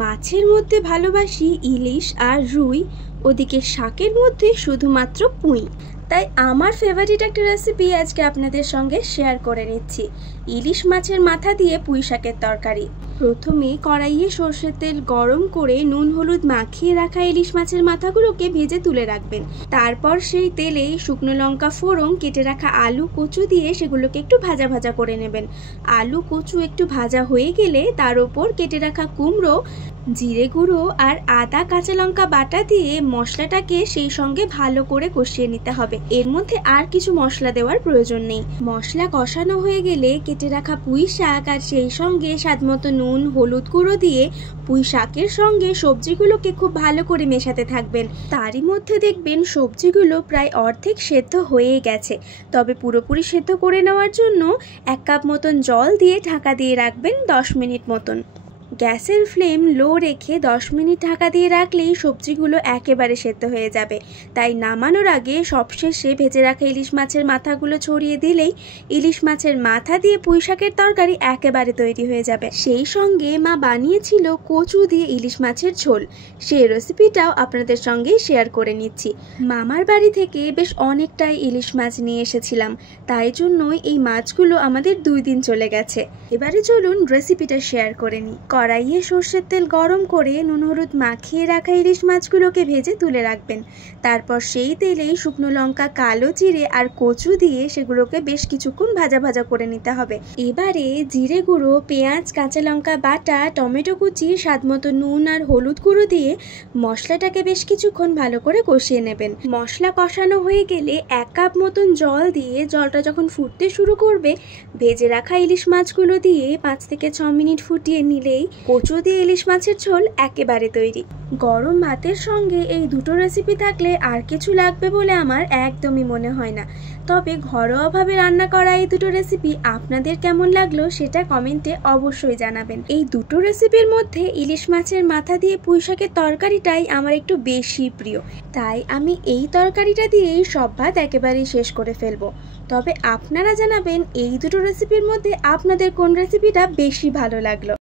মাছের মধ্যে ভালোবাসি ইলিশ আর রুই, ওদিকে শাকের মধ্যে শুধুমাত্র পুঁই। তাই আমার ফেভারিট একটা রেসিপি আজকে আপনাদের সঙ্গে শেয়ার করে নিচ্ছি। ইলিশ মাছের মাথা দিয়ে পুঁই শাকের তরকারি। প্রথমে কড়াইয়ে সর্ষের তেল গরম করে নুন হলুদ মাখিয়ে রাখা ইলিশ মাছের মাথাগুলোকে ভেজে তুলে রাখবেন। তারপর সেই তেলেই শুকনো লঙ্কা ফোড়ন, কেটে রাখা আলু কচু দিয়ে সেগুলোকে একটু ভাজা ভাজা করে নেবেন। আলু কচু একটু ভাজা হয়ে গেলে তার ওপর কেটে রাখা কুমড়ো, জিরে গুঁড়ো আর আদা কাঁচা লঙ্কা বাটা দিয়ে মশলাটাকে সেই সঙ্গে ভালো করে কষিয়ে নিতে হবে। এর মধ্যে আর কিছু মশলা দেওয়ার প্রয়োজন নেই। মশলা কষানো হয়ে গেলে কেটে রাখা পুঁই শাক আর সেই সঙ্গে স্বাদমতো নুন হলুদ গুঁড়ো দিয়ে পুঁই শাকের সঙ্গে সবজিগুলোকে খুব ভালো করে মেশাতে থাকবেন। তারই মধ্যে দেখবেন সবজিগুলো প্রায় অর্ধেক সেদ্ধ হয়ে গেছে। তবে পুরোপুরি সেদ্ধ করে নেওয়ার জন্য 1 কাপ মতন জল দিয়ে ঢাকা দিয়ে রাখবেন 10 মিনিট মতন। গ্যাসের ফ্লেম লো রেখে 10 মিনিট ঢাকা দিয়ে রাখলেই সবজিগুলো একেবারে সেদ্ধ হয়ে যাবে। তাই নামানোর আগে সবশেষে ভেজে রাখা ইলিশ মাছের মাথাগুলো ছড়িয়ে দিলেই ইলিশ মাছের মাথা দিয়ে পুঁই শাকের তরকারি একেবারে তৈরি হয়ে যাবে। সেই সঙ্গে মা বানিয়েছিল কচু দিয়ে ইলিশ মাছের ঝোল, সেই রেসিপিটাও আপনাদের সঙ্গে শেয়ার করে নিচ্ছি। মামার বাড়ি থেকে বেশ অনেকটাই ইলিশ মাছ নিয়ে এসেছিলাম, তাই জন্যই এই মাছগুলো আমাদের 2 দিন চলে গেছে। এবারে চলুন রেসিপিটা শেয়ার করে নিই। কড়াইয়ে সর্ষের তেল গরম করে নুন হলুদ মাখিয়ে রাখা ইলিশ মাছগুলোকে ভেজে তুলে রাখবেন। তারপর সেই তেলেই শুকনো লঙ্কা, কালো জিরে আর কচু দিয়ে সেগুলোকে বেশ কিছুক্ষণ ভাজা ভাজা করে নিতে হবে। এবারে জিরে গুঁড়ো, পেঁয়াজ, কাঁচা লঙ্কা বাটা, টমেটো কুচি, স্বাদমতো নুন আর হলুদ গুঁড়ো দিয়ে মশলাটাকে বেশ কিছুক্ষণ ভালো করে কষিয়ে নেবেন। মশলা কষানো হয়ে গেলে 1 কাপ মতন জল দিয়ে জলটা যখন ফুটতে শুরু করবে, ভেজে রাখা ইলিশ মাছগুলো দিয়ে 5 থেকে 6 মিনিট ফুটিয়ে নিলেই কচু দিয়ে ইলিশ মাছের ঝোল একেবারে তৈরি। গরম ভাতের সঙ্গে এই দুটো রেসিপি থাকলে আর কিছু লাগবে বলে আমার একদমই মনে হয় না। তবে ঘরোয়াভাবে রান্না করা এই দুটো রেসিপি আপনাদের কেমন লাগলো সেটা কমেন্টে অবশ্যই জানাবেন। এই দুটো রেসিপির মধ্যে ইলিশ মাছের মাথা দিয়ে পুঁই শাকের তরকারিটাই আমার একটু বেশি প্রিয়, তাই আমি এই তরকারিটা দিয়েই সব ভাত একেবারেই শেষ করে ফেলবো। তবে আপনারা জানাবেন এই দুটো রেসিপির মধ্যে আপনাদের কোন রেসিপিটা বেশি ভালো লাগলো।